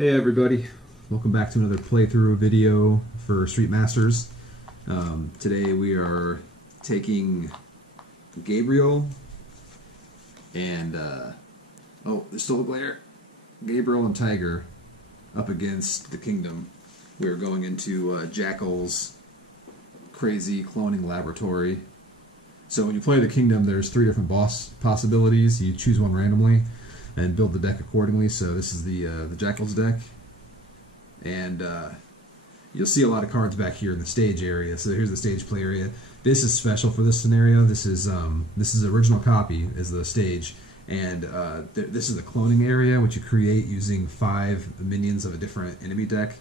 Hey everybody, welcome back to another playthrough video for Street Masters. Today we are taking Gabriel and oh, there's still a glare. Gabriel and Tiger up against the Kingdom. We are going into Jackal's crazy cloning laboratory. So when you play the Kingdom, there's 3 different boss possibilities. You choose one randomly and build the deck accordingly. So this is the Jackal's deck, and you'll see a lot of cards back here in the stage area. So here's the stage play area. This is special for this scenario. This is original copy is the stage, and this is the cloning area, which you create using 5 minions of a different enemy deck,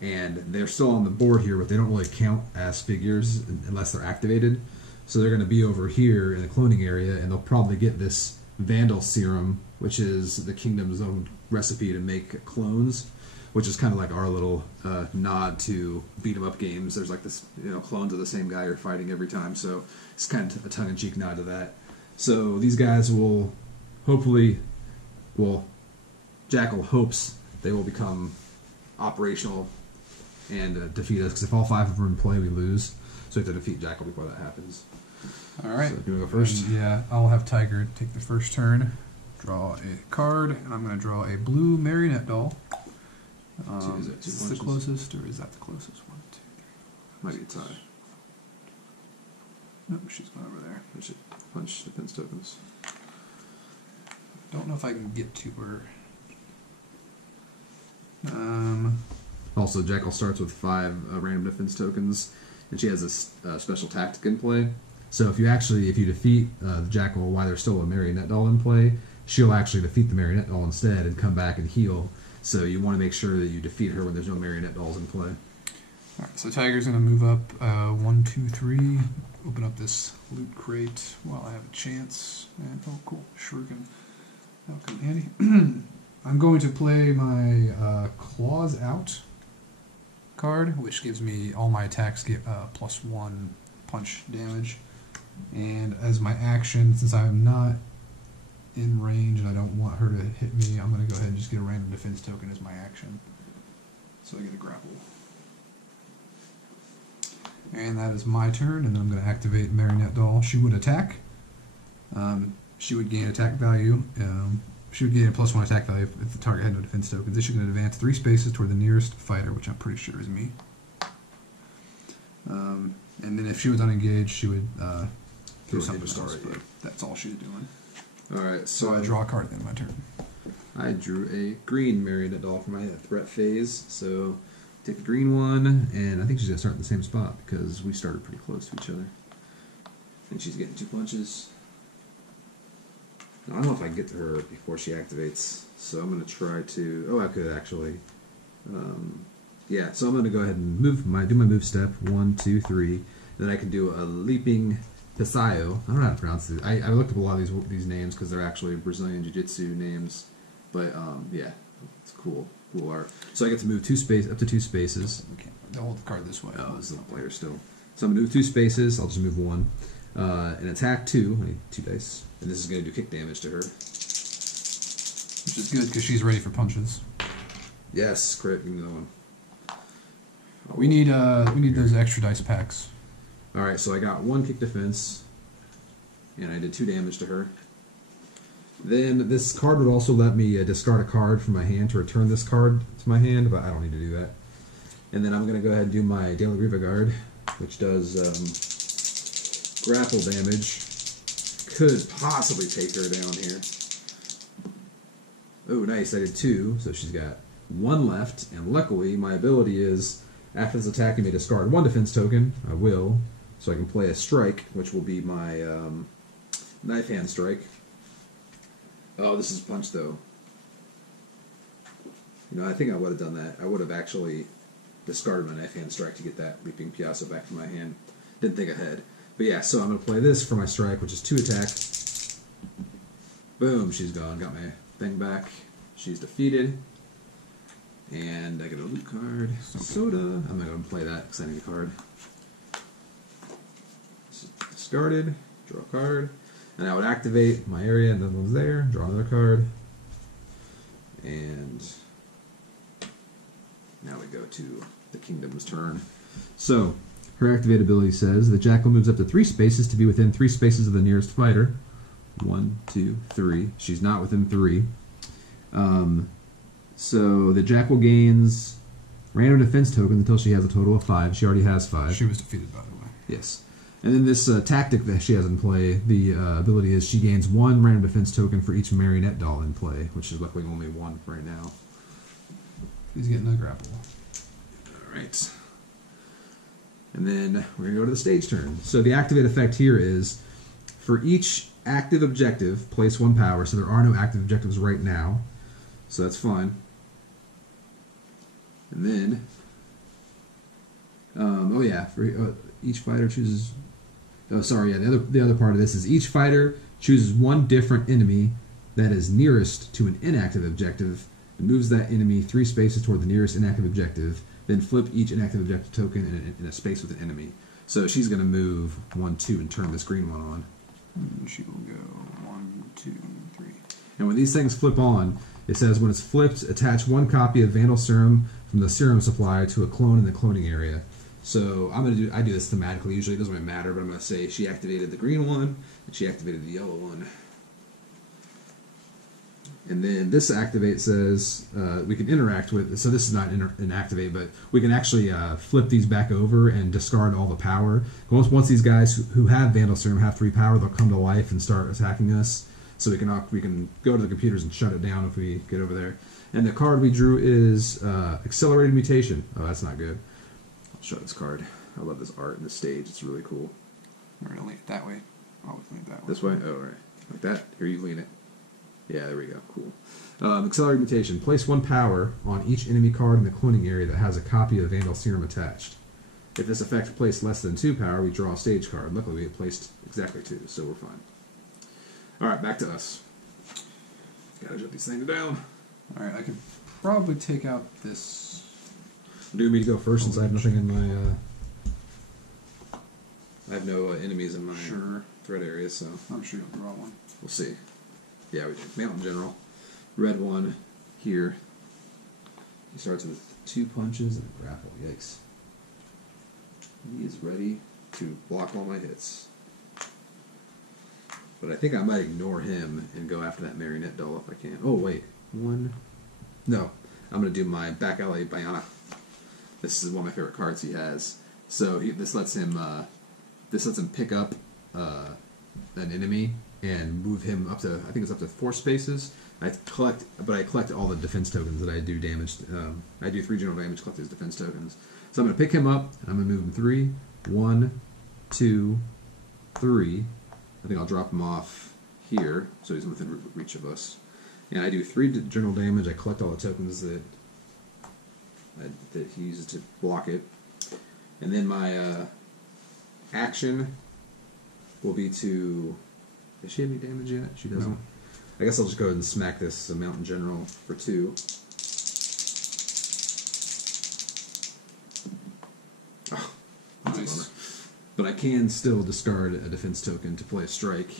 and they're still on the board here, but they don't really count as figures unless they're activated. So they're going to be over here in the cloning area, and they'll probably get this Vandal Serum, which is the Kingdom's own recipe to make clones, which is kind of like our little nod to beat-em-up games. There's like this, clones of the same guy you're fighting every time, so it's kind of a tongue-in-cheek nod to that. So these guys will hopefully, Jackal hopes they will become operational and defeat us, because if all 5 of them are in play, we lose. So we have to defeat Jackal before that happens. Alright. So you want to go first? Yeah, I'll have Tiger take the first turn. Draw a card, and I'm going to draw a blue marionette doll. Is this the closest, or is that the closest? 1, 2, 3. Might be a tie. Nope, she's gone over there. I should punch defense tokens. Don't know if I can get to her. Also, Jackal starts with 5 random defense tokens, and she has a special tactic in play. So if you defeat the Jackal while there's still a marionette doll in play, she'll actually defeat the marionette doll instead and come back and heal. So you want to make sure that you defeat her when there's no marionette dolls in play. Alright, so Tiger's going to move up 1, 2, 3, open up this loot crate while I have a chance. And oh, cool, shuriken. That'll come in handy. I'm going to play my Claws Out card, which gives me all my attacks get +1 punch damage. And as my action, since I'm not in range and I don't want her to hit me, I'm going to go ahead and just get a random defense token as my action. So I get a grapple. And that is my turn, and then I'm going to activate Marionette Doll. She would attack. She would gain attack value. She would gain a +1 attack value if the target had no defense tokens. Then she can advance 3 spaces toward the nearest fighter, which I'm pretty sure is me. And then if she was unengaged, she would do something else, but that's all she's doing. Alright, So I draw a card at the end of my turn. I drew a green marionette doll for my threat phase, so take the green one, and I think she's going to start in the same spot because we started pretty close to each other. And she's getting 2 punches. Now, I don't know if I can get to her before she activates, so I'm going to try to... Oh, I could actually. Yeah, so I'm going to go ahead and do my move step, 1, 2, 3. Then I can do a leaping Pisayo. I don't know how to pronounce it. I looked up a lot of these names because they're actually Brazilian Jiu-Jitsu names. But yeah, it's cool art. So I get to move up to 2 spaces. Okay, I'll hold the card this way. Oh, this is the player still. So I'm going to move 2 spaces. I'll just move 1. And attack 2. I need 2 dice. And this is going to do kick damage to her. Which is good because she's ready for punches. Yes, crit. Give me another one. We need those extra dice packs. Alright, so I got 1 kick defense, and I did 2 damage to her. Then this card would also let me discard a card from my hand to return this card to my hand, but I don't need to do that. And then I'm going to go ahead and do my Daily Riva Guard, which does grapple damage. Could possibly take her down here. Oh, nice, I did 2, so she's got 1 left, and luckily my ability is, after this attack you may discard 1 defense token. I will, so I can play a strike, which will be my knife hand strike. Oh, this is punch though. I think I would have done that. I would have actually discarded my knife hand strike to get that leaping Piazza back to my hand. Didn't think ahead. But yeah, so I'm going to play this for my strike, which is 2 attack. Boom, she's gone. Got my thing back. She's defeated. And I get a loot card. Soda. I'm not going to play that because I need a card. Discarded. Draw a card. And I would activate my area, and then one's there. Draw another card. And Now we go to the Kingdom's turn. So, her activated ability says the Jackal moves up to 3 spaces to be within 3 spaces of the nearest fighter. 1, 2, 3. She's not within 3. So the Jackal gains random defense tokens until she has a total of 5. She already has 5. She was defeated, by the way. Yes. And then this tactic that she has in play, the ability is she gains 1 random defense token for each marionette doll in play, which is luckily only 1 right now. He's getting a grapple. Alright. And then we're going to go to the stage turn. So the activate effect here is, for each active objective, place 1 power. So there are no active objectives right now. So that's fine. And then, oh yeah, for each fighter chooses. Oh, sorry, yeah. The other part of this is each fighter chooses 1 different enemy that is nearest to an inactive objective and moves that enemy 3 spaces toward the nearest inactive objective. Then flip each inactive objective token in a space with an enemy. So she's going to move 1, 2, and turn this green one on. And she will go 1, 2, 3. And when these things flip on, it says when it's flipped, attach 1 copy of Vandal Serum from the serum supply to a clone in the cloning area. So I do this thematically. Usually it doesn't really matter, but I'm going to say she activated the green one and she activated the yellow one. And then this activate says we can interact with. So this is not an activate, but we can actually flip these back over and discard all the power. Once these guys who have Vandal Serum have 3 power, they'll come to life and start attacking us. So we can go to the computers and shut it down if we get over there. And the card we drew is Accelerated Mutation. Oh, that's not good. I'll show this card. I love this art and the stage. It's really cool. We're going to lean it that way. Always lean it that way. This way? Oh, right. Like that? Here, you lean it. Yeah, there we go. Cool. Accelerated Mutation. Place 1 power on each enemy card in the cloning area that has a copy of Vandal Serum attached. If this effect placed less than 2 power, we draw a stage card. Luckily, we have placed exactly 2, so we're fine. Alright, back to us. Gotta shut these things down. Alright, I could probably take out this. Do you want me to go first since I have nothing in my... I have no enemies in my threat area, so... I'm sure you'll draw one. We'll see. Yeah, we do. Mountain General. Red one here. He starts with 2 punches and a grapple. Yikes. He is ready to block all my hits. But I think I might ignore him and go after that marionette doll if I can. Oh, wait. 1. No. I'm going to do my back alley Biana. This is one of my favorite cards he has. So this lets him pick up an enemy and move him up to, I think it's up to 4 spaces. I collect all the defense tokens that I do damage. I do 3 general damage, collect these defense tokens. So I'm going to pick him up, and I'm going to move him 3. 1, 2, 3. I think I'll drop him off here, so he's within reach of us. And I do 3 general damage. I collect all the tokens that he uses to block it. And then my action will be to... Does she have any damage yet? She doesn't. No. I guess I'll just go ahead and smack this Mountain General for 2. Oh, nice. But I can still discard a defense token to play a strike,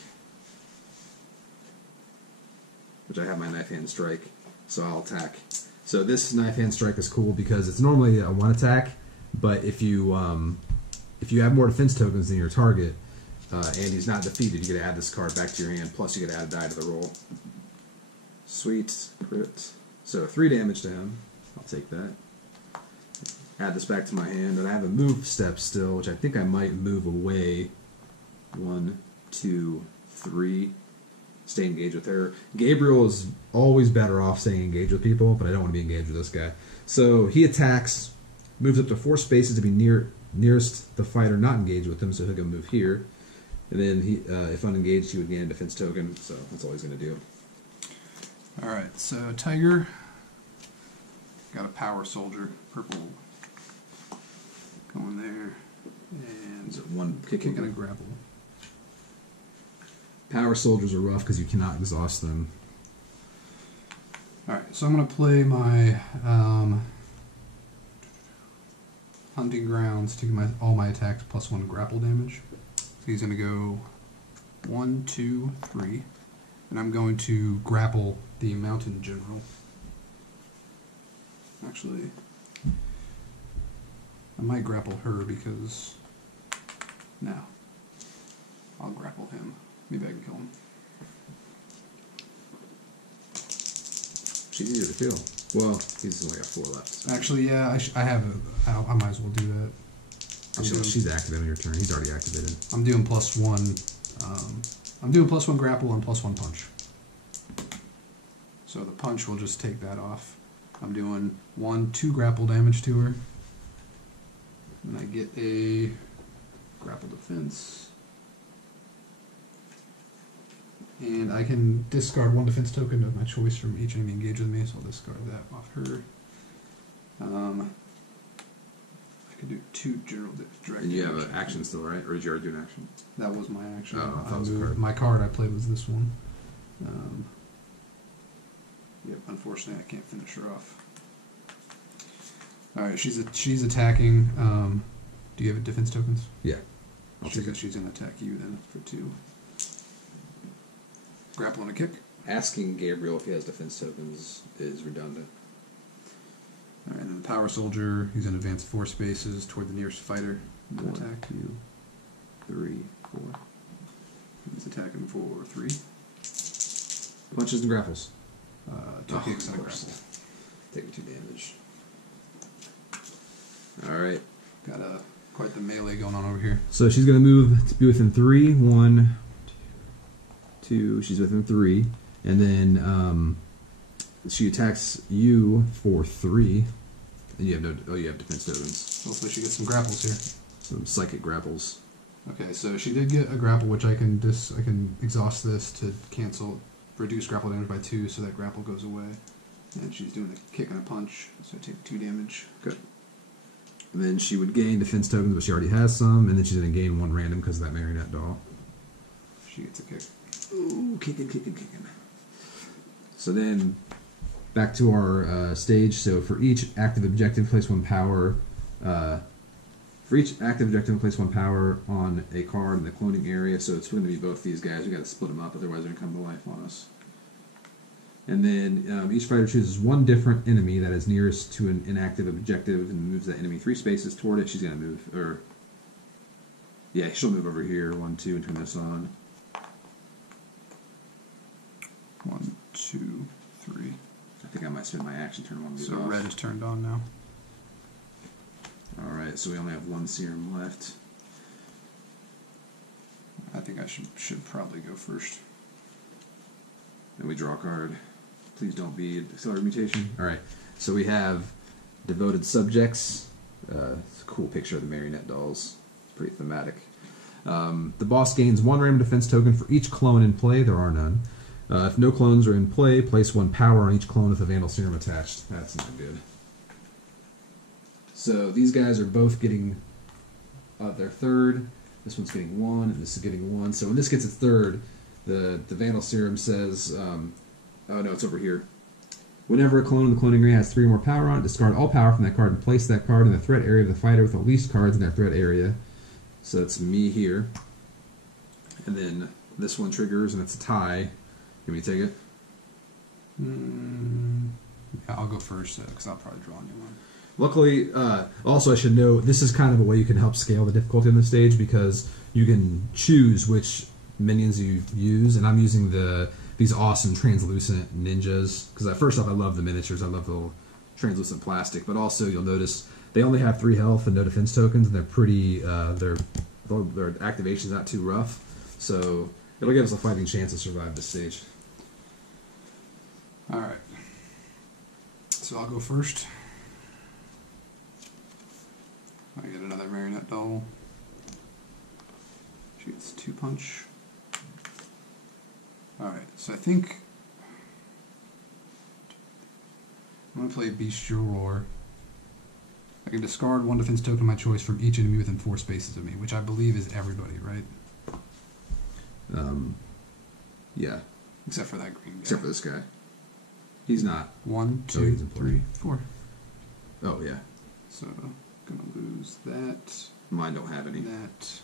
which I have my Knife Hand Strike, so I'll attack. So this Knife Hand Strike is cool because it's normally a 1 attack, but if you have more defense tokens than your target, and he's not defeated, you get to add this card back to your hand, plus you get to add a die to the roll. Sweet. Crit. So 3 damage to him. I'll take that. Add this back to my hand, and I have a move step still, which I think I might move away. 1, 2, 3. Stay engaged with her. Gabriel is always better off staying engaged with people, but I don't want to be engaged with this guy. So he attacks, moves up to 4 spaces to be nearest the fighter not engaged with him, so he'll go move here. And then, if unengaged, he would gain a defense token, so that's all he's going to do. Alright, so Tiger got a Power Soldier, purple, going there, and so 1 kicking and a grapple. Power Soldiers are rough because you cannot exhaust them. Alright, so I'm going to play my Hunting Grounds to give all my attacks plus 1 grapple damage. He's going to go 1, 2, 3, and I'm going to grapple the Mountain General. Actually, I might grapple her because... No. I'll grapple him. Maybe I can kill him. She's easier to kill. Well, he's only got 4 left. So. Actually, yeah, I have a... I might as well do that. She's activated on your turn. He's already activated. I'm doing +1. I'm doing +1 grapple and +1 punch. So the punch will just take that off. I'm doing 2 grapple damage to her. And I get a grapple defense. And I can discard 1 defense token of my choice from each enemy engaged with me, so I'll discard that off her. I can do 2 general direct. And you have an action still, right? Or did you already do an action? That was my action. Oh, I thought it was a card. My card I played was this one. Yep, unfortunately I can't finish her off. Alright, she's attacking. Do you have defense tokens? Yeah. I'll take it. She's going to attack you then for 2. Grapple and a kick. Asking Gabriel if he has defense tokens is redundant. Alright, and then the power soldier, he's going to advance 4 spaces toward the nearest fighter. 1, 2, 3, 4. He's attacking for 3. Punches and grapples. 2 kicks and a grapple. Taking 2 damage. Alright. Got quite the melee going on over here. So she's going to move to be within 3. 1, 2. She's within 3. And then she attacks you for 3. And you have no. Oh, you have defense tokens. Hopefully she gets some grapples here. Some psychic grapples. Okay, so she did get a grapple, which I can exhaust this to cancel, reduce grapple damage by 2, so that grapple goes away. And she's doing a kick and a punch, so I take 2 damage. Good. And then she would gain defense tokens, but she already has some. And then she's going to gain 1 random because of that marionette doll. She gets a kick. Ooh, kicking. So then, back to our stage. So for each active objective, place 1 power. For each active objective, place 1 power on a card in the cloning area. So it's going to be both these guys. We got to split them up, otherwise they're going to come to life on us. And then each fighter chooses 1 different enemy that is nearest to an inactive objective and moves that enemy 3 spaces toward it. She's going to move, yeah, she'll move over here. 1, 2, and turn this on. 1, 2, 3. I think I might spend my action turn 1 of these So off. red is turned on now. Alright, so we only have 1 serum left. I think I should probably go first. And we draw a card. Please don't be accelerated mutation. Alright, so we have devoted subjects. It's a cool picture of the marionette dolls. It's pretty thematic. The boss gains 1 random defense token for each clone in play. There are none. If no clones are in play, place 1 power on each clone with a Vandal Serum attached. That's not good. So these guys are both getting their 3rd. This one's getting 1, and this is getting 1. So when this gets its 3rd, the Vandal Serum says, oh no, it's over here. Whenever a clone in the cloning area has 3 or more power on it, discard all power from that card and place that card in the threat area of the fighter with the least cards in that threat area. So that's me here. And then this one triggers, and it's a tie. Can we take it? Yeah, I'll go first, because I'll probably draw a new one. Luckily, also I should note, this is kind of a way you can help scale the difficulty on this stage, because you can choose which minions you use, and I'm using these awesome translucent ninjas, because first off, I love the miniatures, I love the little translucent plastic, but also you'll notice they only have 3 health and no defense tokens, and they're pretty, their activation's not too rough, so it'll give us a fighting chance to survive this stage. Alright. So I'll go first. I get another marionette doll. She gets 2 punch. Alright, so I think I'm going to play Bestial Roar. I can discard 1 defense token of my choice from each enemy within 4 spaces of me, which I believe is everybody, right? Yeah. Except for that green guy. Except for this guy. He's not. 1, Oh, 2, he's in play. 3, 4. Oh, yeah. So, gonna lose that. Mine don't have any. That.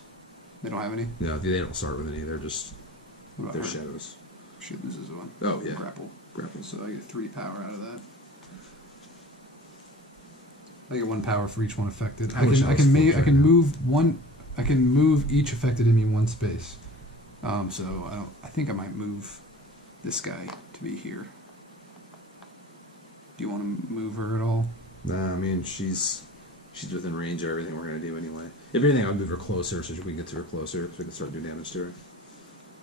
They don't have any? No, they don't start with any. They're just, What about they're her? shadows. She loses 1. Oh, yeah. Grapple. Grapple. So I get 3 power out of that. I get 1 power for each one affected. I can move each affected enemy 1 space. So I think I might move this guy to be here. Do you want to move her at all? Nah, I mean she's within range of everything we're gonna do anyway. If anything, I'll move her closer so we can get to her closer, so we can start doing damage to her.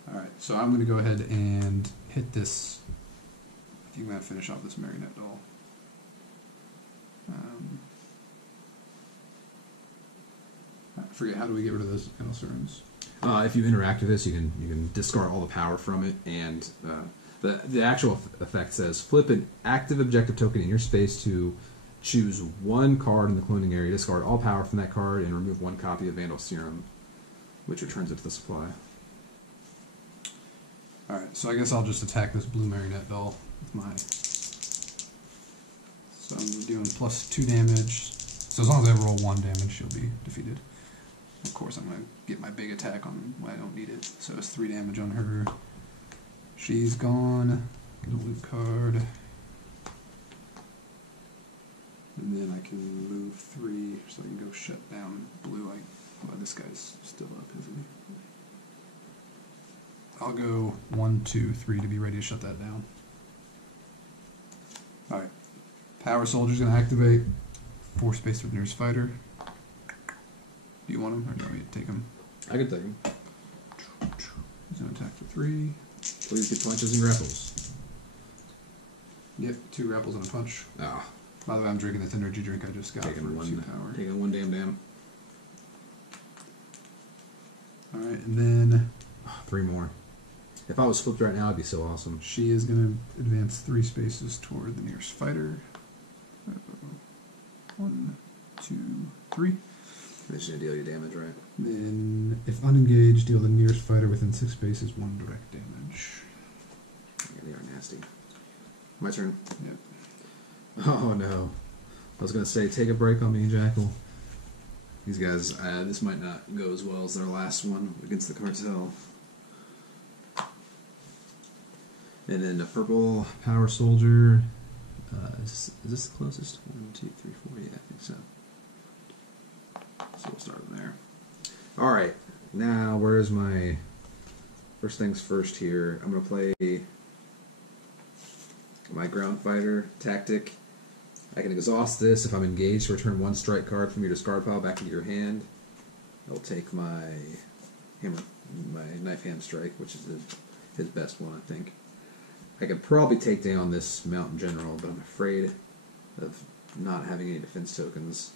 All right, so I'm gonna go ahead and hit this. I think I'm gonna finish off this marionette doll. I forget, how do we get rid of those Endless Runes? If you interact with this, you can discard all the power from it, and the actual effect says flip an active objective token in your space to choose 1 card in the cloning area, discard all power from that card, and remove 1 copy of Vandal Serum, which returns it to the supply. All right, so I guess I'll just attack this blue marionette doll with my. So I'm doing +2 damage. So as long as I roll 1 damage, she'll be defeated. Of course, I'm going to get my big attack on when I don't need it. So it's 3 damage on her. She's gone. Get a loot card. And then I can move 3 so I can go shut down blue. Well, this guy's still up, isn't he? I'll go 1, 2, 3 to be ready to shut that down. Alright. Power Soldier's going to activate. 4 space with nearest fighter. Do you want him, or do you want me to take him? I can take him. He's going to attack for 3. Please get punches and grapples. Yep, 2 grapples and a punch. Ah. By the way, I'm drinking this energy drink I just got Taking for 2 power. Taking 1 damn. Alright, and then 3 more. If I was flipped right now, it'd be so awesome. she is going to advance 3 spaces toward the nearest fighter. 1, 2, 3. This is going to deal you damage, right? Then, if unengaged, deal the nearest fighter within 6 spaces 1 direct damage. Yeah, they are nasty. My turn. Yep. Oh no. I was going to say, take a break on me, Jackal. These guys, this might not go as well as their last one against the cartel. And then a purple power soldier. Is this the closest? 1, 2, 3, 4. Yeah, I think so. So we'll start from there. Alright, now where's my... First things first here. I'm going to play my ground fighter tactic. I can exhaust this if I'm engaged to return 1 strike card from your discard pile back into your hand. I'll take my knife hand strike, which is his best one, I think. I could probably take down this Mountain General, but I'm afraid of not having any defense tokens.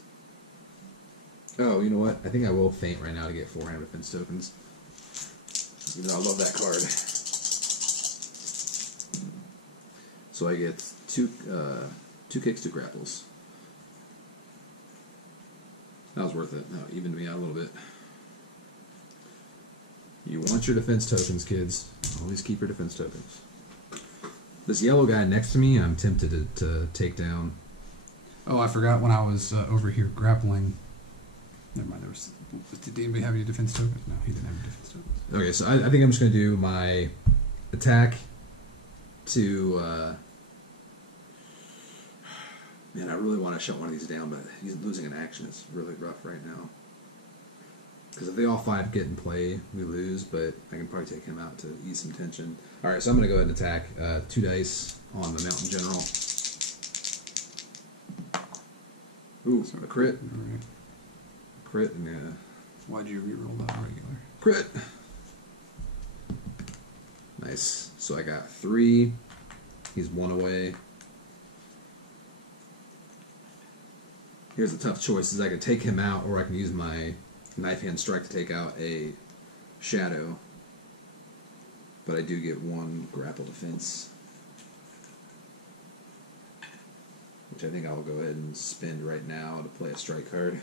Oh, you know what? I think I will feint right now to get 400 defense tokens. Even though I love that card. So I get 2 kicks, 2 grapples. That was worth it. That evened me out a little bit. You want your defense tokens, kids. Always keep your defense tokens. This yellow guy next to me, I'm tempted to take down. Oh, I forgot when I was over here grappling. Never mind, did anybody have any defense tokens? No, he didn't have any defense tokens. Okay, so I think I'm just going to do my attack to... Man, I really want to shut one of these down, but he's losing an action. It's really rough right now. Because if they all 5 get in play, we lose, but I can probably take him out to ease some tension. Alright, so I'm going to go ahead and attack 2 dice on the Mountain General. Ooh, a crit. Right. Crit, and yeah. Why'd you reroll that regular? Crit! Nice. So I got 3. He's 1 away. Here's the tough choice, is I can take him out, or I can use my knife hand strike to take out a shadow. But I do get 1 grapple defense. Which I think I'll go ahead and spend right now to play a strike card.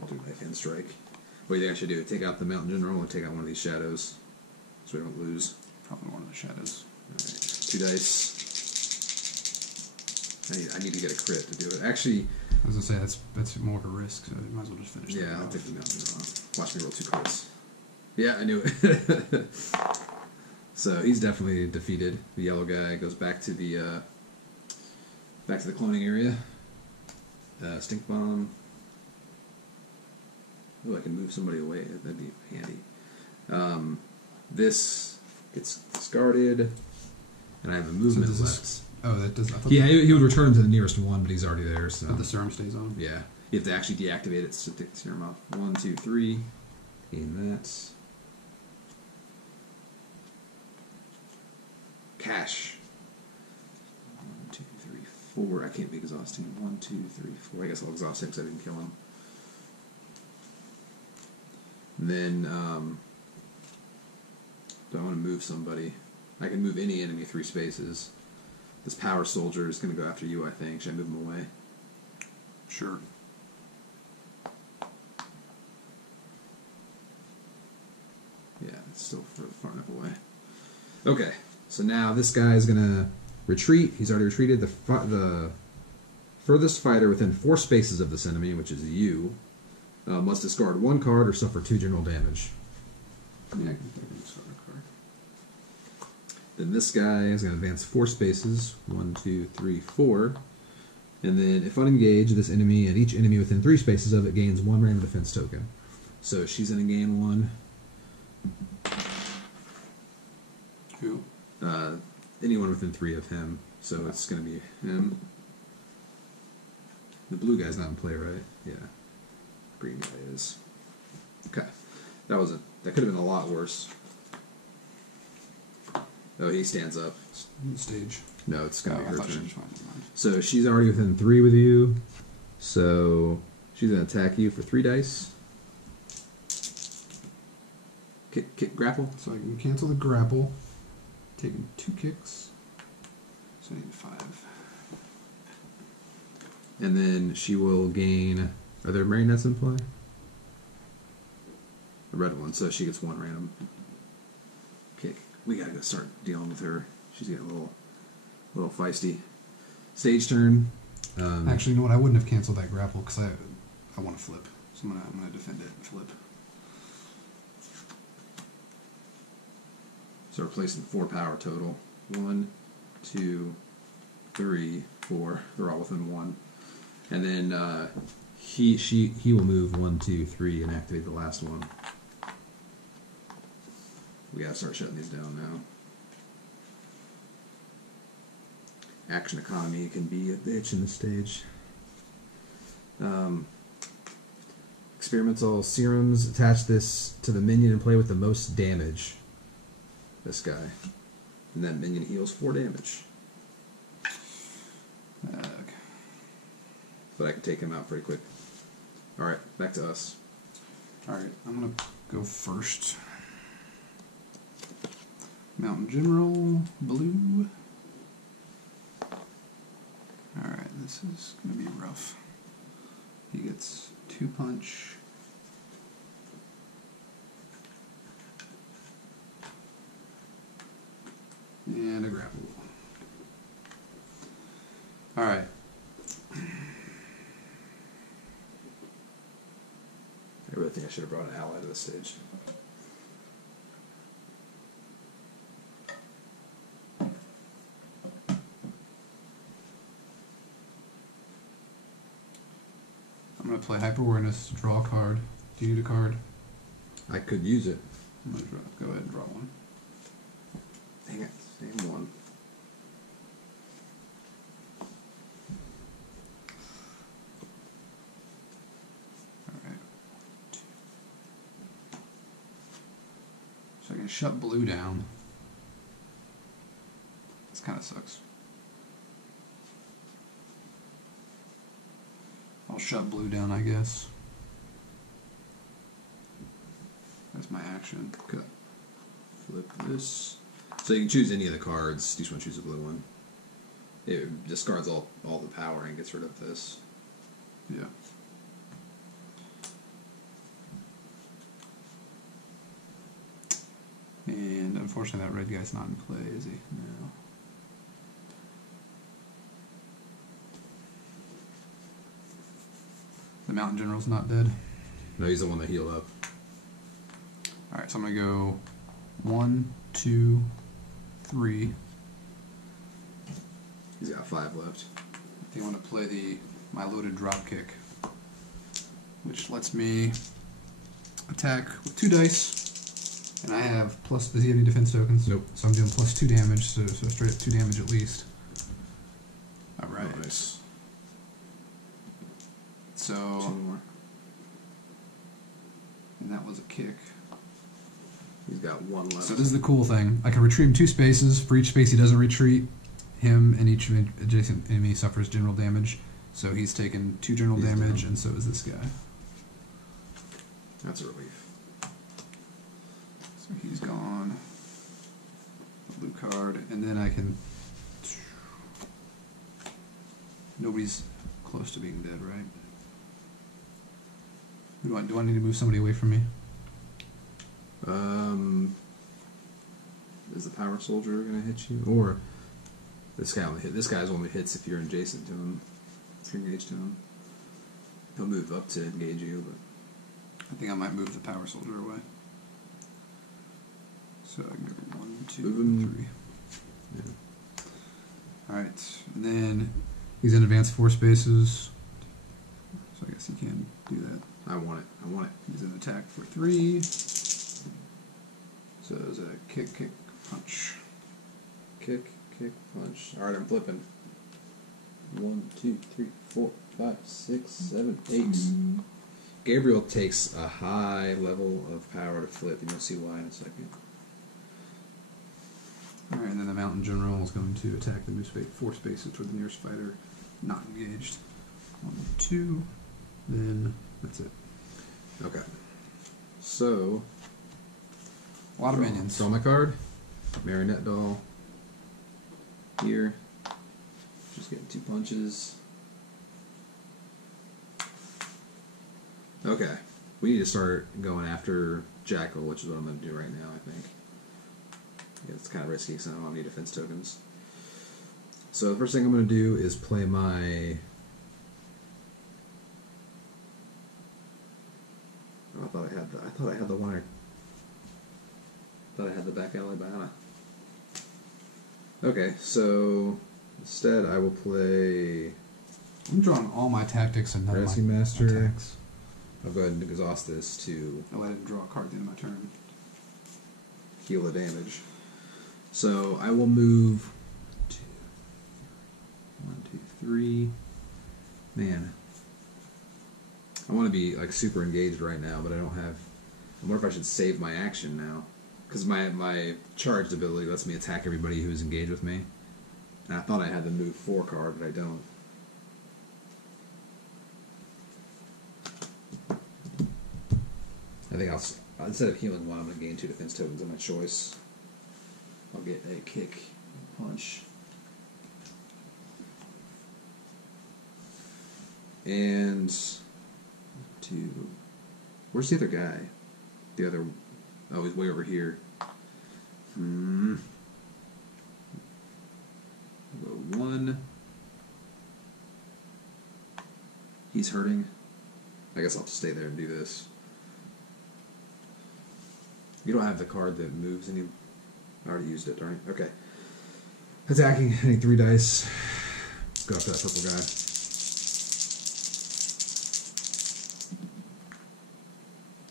I'll do knife hand strike. What do you think I should do? Take out the Mountain General or take out one of these shadows? So we don't lose. Probably one of the shadows. Alright, 2 dice. I need to get a crit to do it. Actually, I was going to say, that's more of a risk, so you might as well just finish yeah, that I'll off. take the Mountain General. Watch me roll 2 crits. Yeah, I knew it. So he's definitely defeated. The yellow guy goes back to the cloning area. Stink bomb. Oh, I can move somebody away. That'd be handy. This gets discarded, and I have a movement left. Oh, that does. Yeah, he would return him to the nearest one, but he's already there. So the serum stays on. Yeah, you have to actually deactivate it to take the serum off. 1, 2, 3. Gain that. Cash. 1, 2, 3, 4. I can't be exhausting. 1, 2, 3, 4. I guess I'll exhaust him because I didn't kill him. And then, do I want to move somebody? I can move any enemy 3 spaces. This power soldier is going to go after you, I think. Should I move him away? Sure. Yeah, it's still far enough away. Okay, so now this guy is going to retreat. He's already retreated. The furthest fighter within 4 spaces of this enemy, which is you, must discard 1 card or suffer 2 general damage. Yeah, I can discard a card. Then this guy is going to advance 4 spaces. 1, 2, 3, 4. And then, if unengaged, this enemy and each enemy within 3 spaces of it gains 1 random defense token. So she's going to gain 1. Who? Anyone within 3 of him. So it's going to be him. The blue guy's not in play, right? Yeah. Green guy is. Okay. That could have been a lot worse. Oh, he stands up. Stage. No, it's going to be her turn. Fine. So she's already within 3 with you. So she's going to attack you for 3 dice. Kick grapple. So I can cancel the grapple. Taking 2 kicks. So I need 5. And then she will gain... Are there marionettes in play? The red one, so she gets 1 random kick. We gotta go start dealing with her. She's getting a little feisty. Stage turn. Actually, you know what? I wouldn't have canceled that grapple because I want to flip. So I'm gonna defend it and flip. So we're placing 4 power total. 1, 2, 3, 4. They're all within 1. And then he will move 1, 2, 3 and activate the last one. We gotta start shutting these down now. Action economy can be a bitch in this stage. Experimental serums. Attach this to the minion and play with the most damage. This guy. And that minion heals 4 damage. Okay. But I can take him out pretty quick. Alright, back to us. Alright, I'm going to go first. Mountain General, blue. Alright, this is going to be rough. He gets 2 punch. And a grapple. Alright. I really think I should have brought an ally to this stage. I'm going to play Hyper Awareness, draw a card. Do you need a card? I could use it. I'm going to go ahead and draw one. Dang it, same one. Alright. So I can shut blue down. This kind of sucks. I'll shut blue down, I guess. That's my action. Okay. Flip this. So you can choose any of the cards. You just want to choose a blue one. It discards all the power and gets rid of this. Yeah. And unfortunately that red guy's not in play, is he? No. The Mountain General's not dead. No, he's the one that healed up. Alright, so I'm going to go 1, 2, 3. He's got 5 left. I think I want to play my loaded drop kick, which lets me attack with 2 dice, and I have plus. Does he have any defense tokens? Nope. So I'm doing plus 2 damage, so straight up 2 damage at least. All right. Nice. So, 2 more. and that was a kick. He's got 1 left. So this is the cool thing. I can retreat him 2 spaces. For each space he doesn't retreat, him and each adjacent enemy suffers general damage. So he's taken 2 general damage, and so is this guy. That's a relief. So he's gone. Blue card, and then I can. Nobody's close to being dead, right? Do I need to move somebody away from me? Is the power soldier gonna hit you, or this guy only hit? This guy's only hits if you're adjacent to him. If you're engaged to him, he'll move up to engage you. But I think I might move the power soldier away. So I can go 1, 2, Move him. 3. yeah. All right, and then he's in advanced 4 spaces. So I guess he can do that. I want it. I want it. He's an attack for 3. So it's a kick, kick, punch. Kick, kick, punch. All right, I'm flipping. 1, 2, 3, 4, 5, 6, 7, 8. Gabriel takes a high level of power to flip, and you'll see why in a second. Alright, and then the mountain general is going to attack the new 4 spaces toward the nearest fighter not engaged. 1, 2, then that's it. Okay. So, A lot of minions. draw my card. Marionette doll. Here. Just getting 2 punches. Okay. We need to start going after Jackal, which is what I'm going to do right now, I think. Yeah, it's kind of risky because I don't have any defense tokens. So the first thing I'm going to do is play my... Oh, I thought I had the one. I thought I had the back alley Biana. Okay, so instead I will play I'm drawing all my tactics and none of Rescue my Master. attacks. I'll go ahead and exhaust this to I let him draw a card at the end of my turn. heal the damage. So I will move 1, 2, 3. Man, I want to be like super engaged right now, but I don't have. I wonder if I should save my action now, because my charged ability lets me attack everybody who's engaged with me. And I thought I had the move 4 card, but I don't. I think I'll instead of healing 1, I'm going to gain 2 defense tokens on my choice. I'll get a kick, punch, and 2. Where's the other guy? The other. Oh, he's way over here. Go 1. He's hurting. I guess I'll just stay there and do this. You don't have the card that moves any. I already used it, right? Okay. Attacking. I need 3 dice. Go after that purple guy.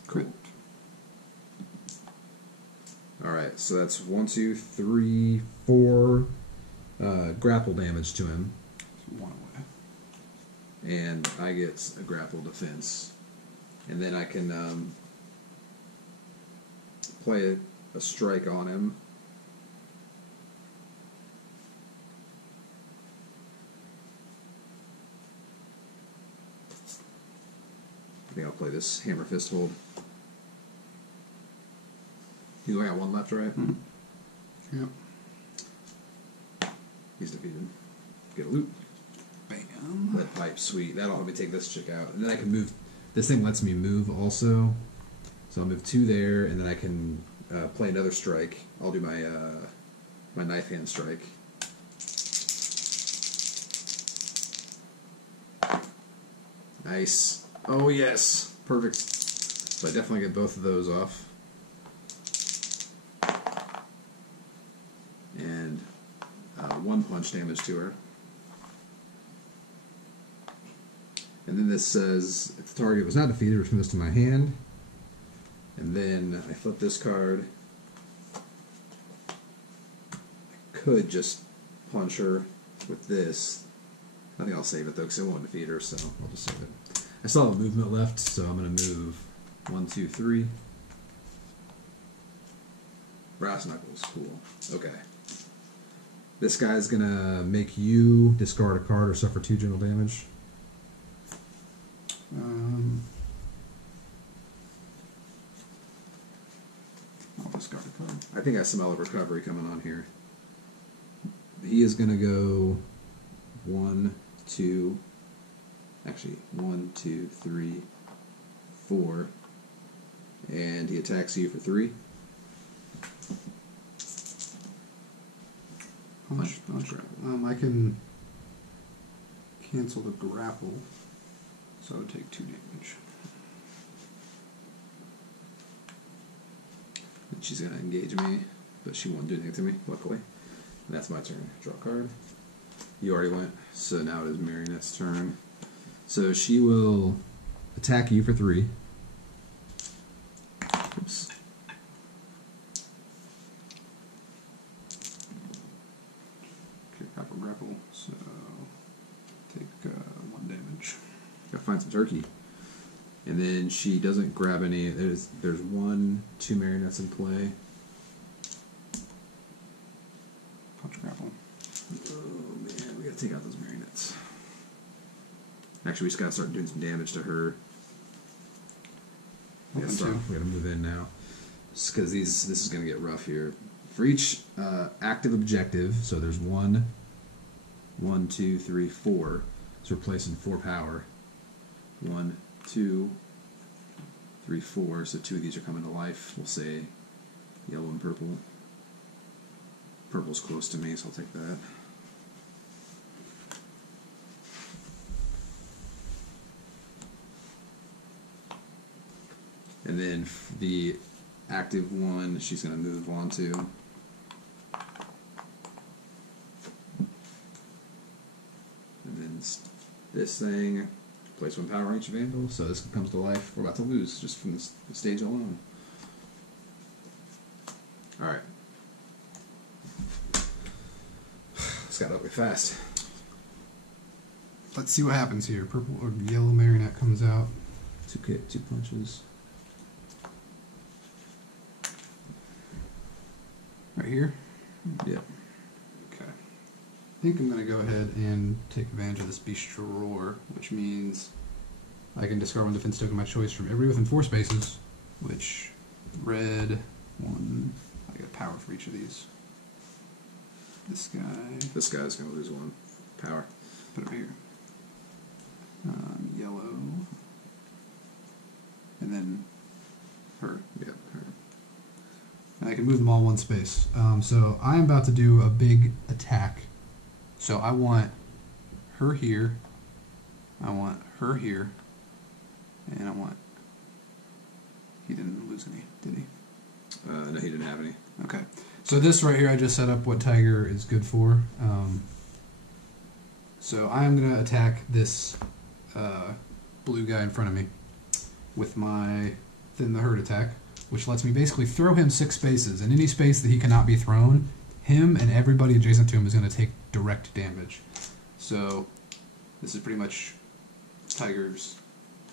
Cool. Alright, so that's 1, 2, 3, 4 grapple damage to him. So 1 away. And I get a grapple defense. And then I can play a strike on him. I think I'll play this Hammer Fist hold. He's only got 1 left, right? Yep. He's defeated. Get a loot. Bam. Lead pipe, sweet. That'll help me take this chick out. And then I can move. This thing lets me move also. So I'll move 2 there, and then I can play another strike. I'll do my my knife hand strike. Nice. Oh yes, perfect. So I definitely get both of those off. And 1 punch damage to her. And then this says, if the target was not defeated, return this to my hand. And then I flip this card. I could just punch her with this. I think I'll save it though, because it won't defeat her, so I'll just save it. I still have a movement left, so I'm going to move 1, 2, 3. Brass knuckles, cool. Okay. This guy's going to make you discard a card or suffer 2 general damage. I'll discard a card. I think I smell a recovery coming on here. He is going to go 1, 2, actually 1, 2, 3, 4, and he attacks you for 3. Punch. I can cancel the grapple, so I would take 2 damage. And she's going to engage me, but she won't do anything to me, luckily. And that's my turn. Draw a card. You already went, so now it is Marionette's turn. So she will attack you for 3. Oops. Grapple, so take 1 damage. Gotta find some turkey. And then she doesn't grab any. There's 1, 2 marionettes in play. Punch grapple. Oh man, we gotta take out those marionettes. Actually, we just gotta start doing some damage to her. We gotta move in now, just because this is gonna get rough here. For each active objective, so there's 1, 2, 3, 4. So we're placing 4 power. 1, 2, 3, 4. So 2 of these are coming to life. We'll say yellow and purple. Purple's close to me, so I'll take that. And then the active one, she's going to move on to. And then this thing, place 1 power on each vandal, so this comes to life. We're about to lose just from this stage alone. Alright. This got ugly fast. Let's see what happens here. Purple or yellow marionette comes out. 2 punches. Right here? Yep. Okay. I think I'm going to go ahead and take advantage of this Beast Roar, which means I can discard 1 defense token of my choice from every within 4 spaces, which red, 1, I get a power for each of these. This guy's going to lose 1 power. Put it right here. Yellow. And then her. Yep, her. And I can move them all 1 space. So I'm about to do a big attack. So I want her here. I want her here. And I want... He didn't lose any, did he? No, he didn't have any. Okay. So this right here, I just set up what Tiger is good for. So I'm going to attack this blue guy in front of me with my Thin the Herd attack, which lets me basically throw him 6 spaces. In any space that he cannot be thrown, him and everybody adjacent to him is going to take direct damage. So this is pretty much Tiger's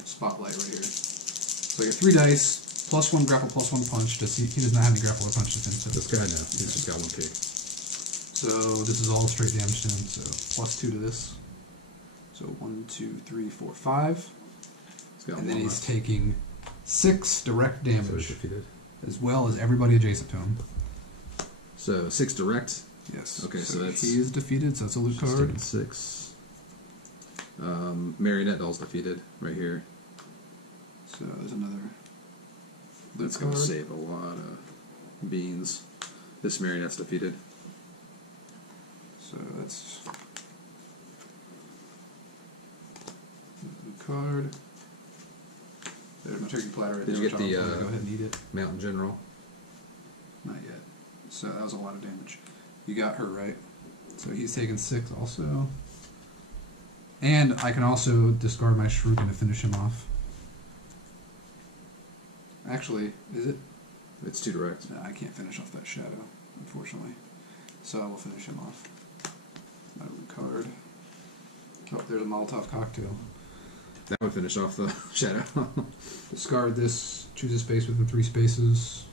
spotlight right here. So I get 3 dice, plus 1 grapple, plus 1 punch. He does not have any grapple or punches in. So this guy, no. He's just got 1 kick. So this is all straight damage to him. So plus 2 to this. So 1, 2, 3, 4, 5. And then he's taking 6 direct damage, as well as everybody adjacent to him. So 6 direct? Yes. Okay, so that's... He is defeated, so that's a loot card. 6. Marionette Doll's defeated, right here. So there's another loot That's going to save a lot of beans. This Marionette's defeated. So that's... loot card. There's my turkey platter right there. Did you get the go ahead and eat it? Mountain General? Not yet. So that was a lot of damage. You got her, right? So he's taking 6 also. And I can also discard my Shuriken to finish him off. Actually, is it? It's too direct. No, I can't finish off that shadow, unfortunately. So I will finish him off. My card. Oh, there's a Molotov cocktail. That would finish off the shadow. Discard this, choose a space within 3 spaces.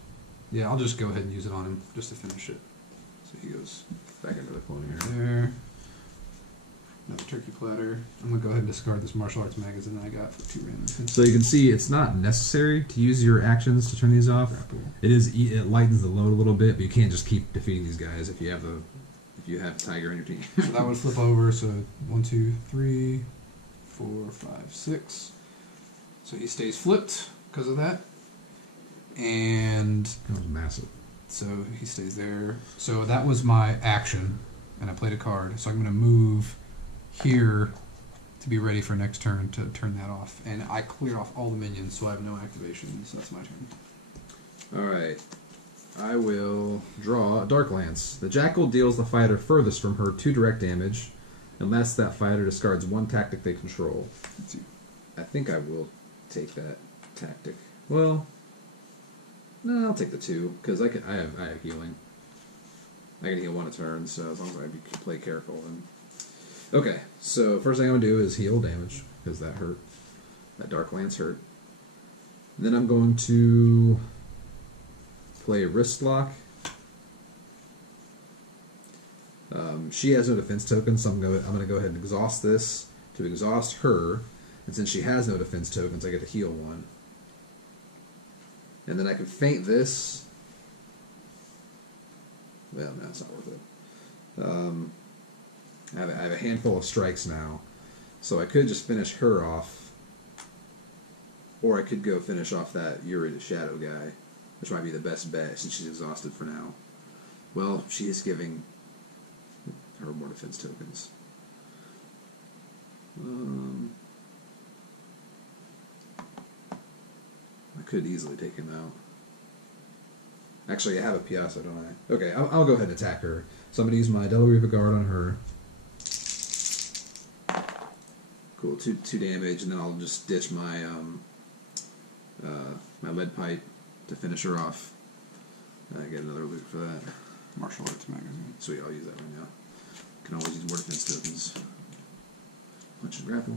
Yeah, I'll just go ahead and use it on him just to finish it. So he goes Back into the corner here. there. Another turkey platter. I'm going to go ahead and discard this martial arts magazine that I got for 2 random pins. So you can see it's not necessary to use your actions to turn these off. It lightens the load a little bit, but you can't just keep defeating these guys if you have Tiger in your team. So that would flip over. So 1, 2, 3, 4, 5, 6. So he stays flipped because of that. And That was massive. so he stays there. So that was my action, and I played a card. So I'm going to move here to be ready for next turn to turn that off. And I cleared off all the minions, so I have no activation. So that's my turn. Alright. I will draw a Dark Lance. The Jackal deals the fighter furthest from her 2 direct damage, unless that fighter discards 1 tactic they control. Let's see. I think I will take that tactic. Well, no, I'll take the 2 because I have healing. I can heal 1 a turn, so as long as I play careful. Okay, so first thing I'm gonna do is heal damage because that hurt. That Dark Lance hurt. And then I'm going to play Wrist Lock. She has no defense tokens, so I'm gonna go ahead and exhaust this to exhaust her. And since she has no defense tokens, I get to heal 1. And then I can feint this. Well, no, it's not worth it. I have a handful of strikes now, so I could just finish her off, or I could go finish off that Yuri the Shadow guy, which might be the best bet since she's exhausted for now. Well, she is giving her more defense tokens. I could easily take him out. Actually, I have a Piazza, don't I? Okay, I'll go ahead and attack her. So I'm going to use my Delariva Guard on her. Cool, 2 damage, and then I'll just ditch my my lead pipe to finish her off. And I get another loot for that. Martial arts magazine. Sweet, I'll use that right now. Can always use more defense tokens. Punch and grapple.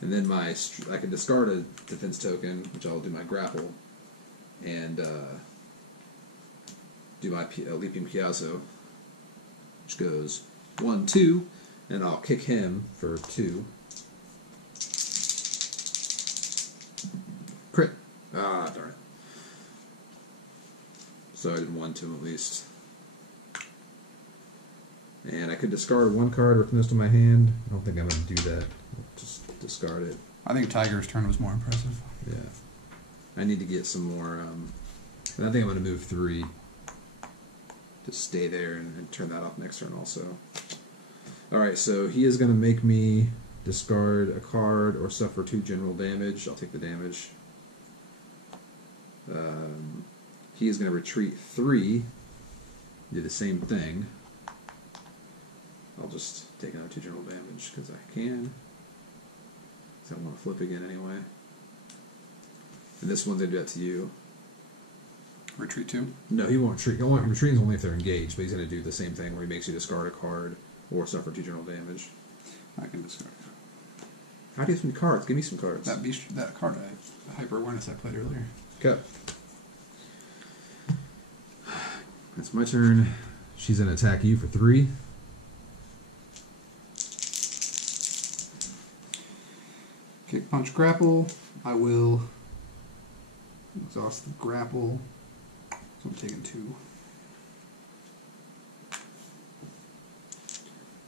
And then I can discard a defense token, which I'll do my grapple, and do my Leaping Piazzo, which goes 1, 2, and I'll kick him for 2. Crit. Ah, darn it. So I did 1 to him at least. And I could discard 1 card, return this to my hand. I don't think I'm going to do that. I'll just discard it. I think Tiger's turn was more impressive. Yeah. I need to get some more, and I think I'm going to move 3 to stay there and turn that off next turn also. Alright, so he is going to make me discard a card or suffer 2 general damage. I'll take the damage. He is going to retreat 3, do the same thing. I'll just take another 2 general damage because I can. Because I want to flip again anyway. And this one's going to do that to you. Retreat 2? No, he won't retreat. Retreating only if they're engaged, but he's going to do the same thing where he makes you discard a card or suffer 2 general damage. I can discard. How do you have some cards? Give me some cards. That card, Hyper Awareness I played earlier. Okay. That's my turn. She's going to attack you for 3. Kick, punch, grapple. I will exhaust the grapple. So I'm taking 2.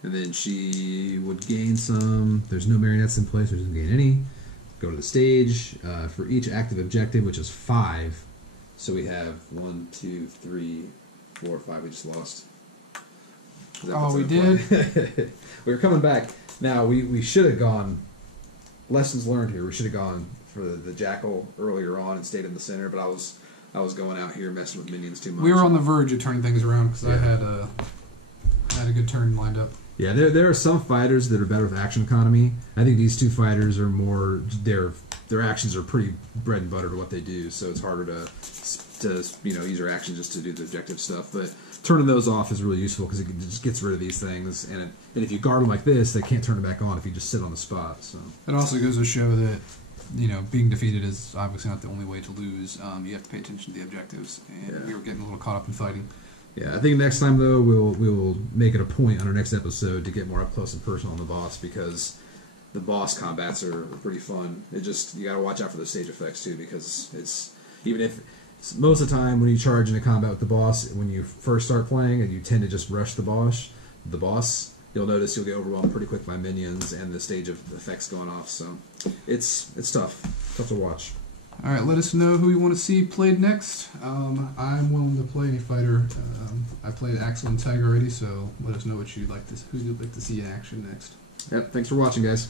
And then she would gain some. There's no marionettes in place, so she doesn't gain any. Go to the stage for each active objective, which is 5. So we have 1, 2, 3, 4, 5. We just lost. Oh, we did? We were coming back. Now, we should have gone. Lessons learned here. We should have gone for the Jackal earlier on and stayed in the center, but I was I was going out here messing with minions too much. We were on the verge of turning things around because I had a good turn lined up. Yeah, there are some fighters that are better with action economy. I think these two fighters are more their actions are pretty bread and butter to what they do, so it's harder to use your actions just to do the objective stuff. But turning those off is really useful because it just gets rid of these things, and if you guard them like this, they can't turn it back on if you just sit on the spot. So it also goes to show that being defeated is obviously not the only way to lose. You have to pay attention to the objectives, and we were getting a little caught up in fighting. Yeah, I think next time though we'll make it a point on our next episode to get more up close and personal on the boss, because the boss combats are pretty fun. You gotta watch out for the stage effects too, because most of the time when you charge in a combat with the boss, when you first start playing and you tend to just rush the boss, you'll notice you'll get overwhelmed pretty quick by minions and the stage of effects going off. So it's tough to watch. All right, let us know who you want to see played next. I'm willing to play any fighter. I played Jackal and Tiger already, so let us know who you'd like to see in action next. Yep. Thanks for watching, guys.